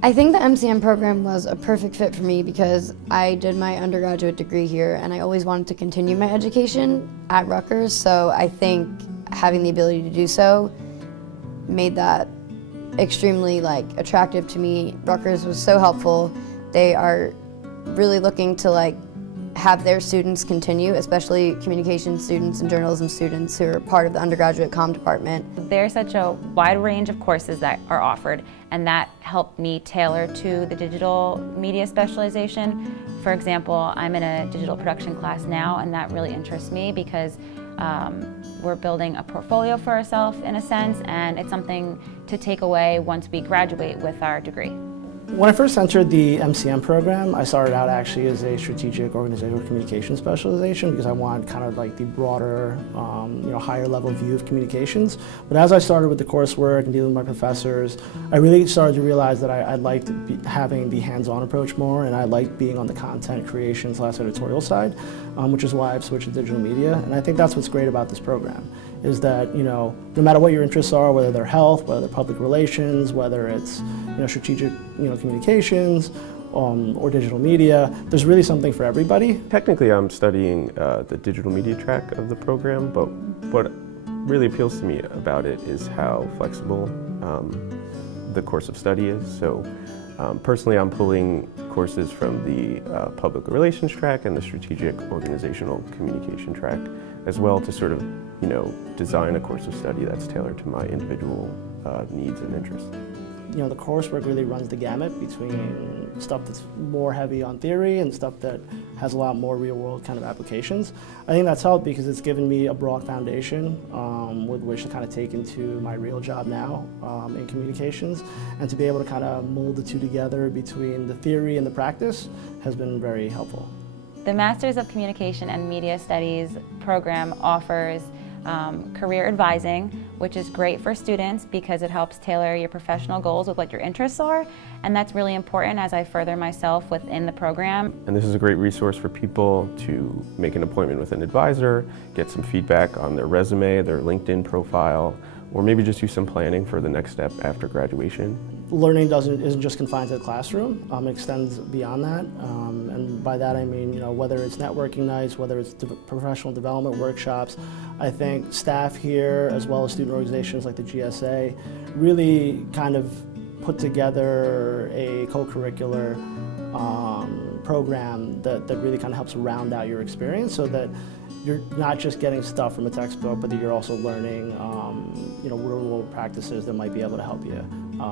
I think the MCM program was a perfect fit for me because I did my undergraduate degree here and I always wanted to continue my education at Rutgers, so I think having the ability to do so made that extremely attractive to me. Rutgers was so helpful. They are really looking to have their students continue, especially communication students and journalism students who are part of the undergraduate comm department. There's such a wide range of courses that are offered, and that helped me tailor to the digital media specialization. For example, I'm in a digital production class now, and that really interests me because we're building a portfolio for ourselves in a sense, and it's something to take away once we graduate with our degree. When I first entered the MCM program, I started out actually as a strategic organizational communication specialization because I wanted kind of the broader, higher level view of communications. But as I started with the coursework and dealing with my professors, I really started to realize that I liked having the hands-on approach more, and I liked being on the content creation / editorial side, which is why I've switched to digital media. And I think that's what's great about this program, is that no matter what your interests are, whether they're health, whether they're public relations, whether it's strategic communications, or digital media, there's really something for everybody. Technically, I'm studying the digital media track of the program, but what really appeals to me about it is how flexible the course of study is. So personally, I'm pulling courses from the public relations track and the strategic organizational communication track as well to sort of design a course of study that's tailored to my individual needs and interests. The coursework really runs the gamut between stuff that's more heavy on theory and stuff that has a lot more real-world kind of applications. I think that's helped because it's given me a broad foundation with which to kind of take into my real job now in communications, and to be able to kind of mold the two together between the theory and the practice has been very helpful. The Masters of Communication and Media Studies program offers career advising, which is great for students because it helps tailor your professional goals with what your interests are, and that's really important as I further myself within the program. And this is a great resource for people to make an appointment with an advisor, get some feedback on their resume, their LinkedIn profile, or maybe just do some planning for the next step after graduation. Learning isn't just confined to the classroom, it extends beyond that. And by that I mean, whether it's networking nights, whether it's professional development workshops, I think staff here, as well as student organizations like the GSA, really kind of put together a co-curricular program that really kind of helps round out your experience so that you're not just getting stuff from a textbook, but that you're also learning real-world practices that might be able to help you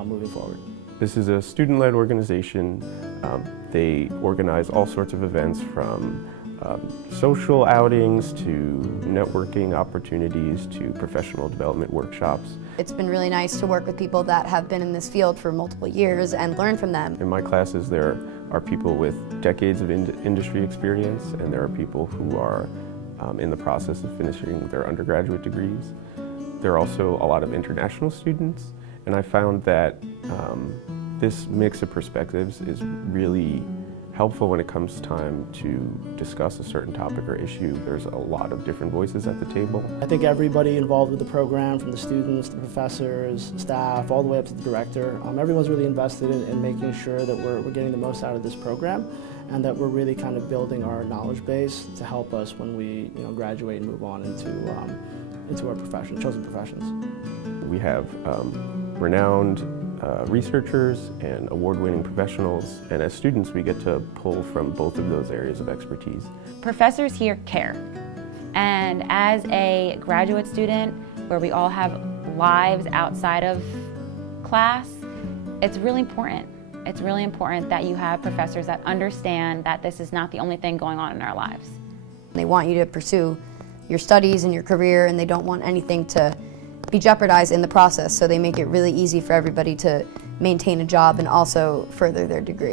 moving forward. This is a student-led organization. They organize all sorts of events from social outings to networking opportunities to professional development workshops. It's been really nice to work with people that have been in this field for multiple years and learn from them. In my classes, there are people with decades of industry experience, and there are people who are in the process of finishing their undergraduate degrees. There are also a lot of international students, and I found that this mix of perspectives is really helpful when it comes time to discuss a certain topic or issue. There's a lot of different voices at the table. I think everybody involved with the program, from the students, the professors, staff, all the way up to the director, everyone's really invested in making sure that we're getting the most out of this program, and that we're really kind of building our knowledge base to help us when we graduate and move on into our chosen professions. We have renowned researchers and award-winning professionals, and as students we get to pull from both of those areas of expertise. Professors here care, and as a graduate student where we all have lives outside of class, it's really important. It's really important that you have professors that understand that this is not the only thing going on in our lives. They want you to pursue your studies and your career, and they don't want anything to be jeopardized in the process, so they make it really easy for everybody to maintain a job and also further their degree.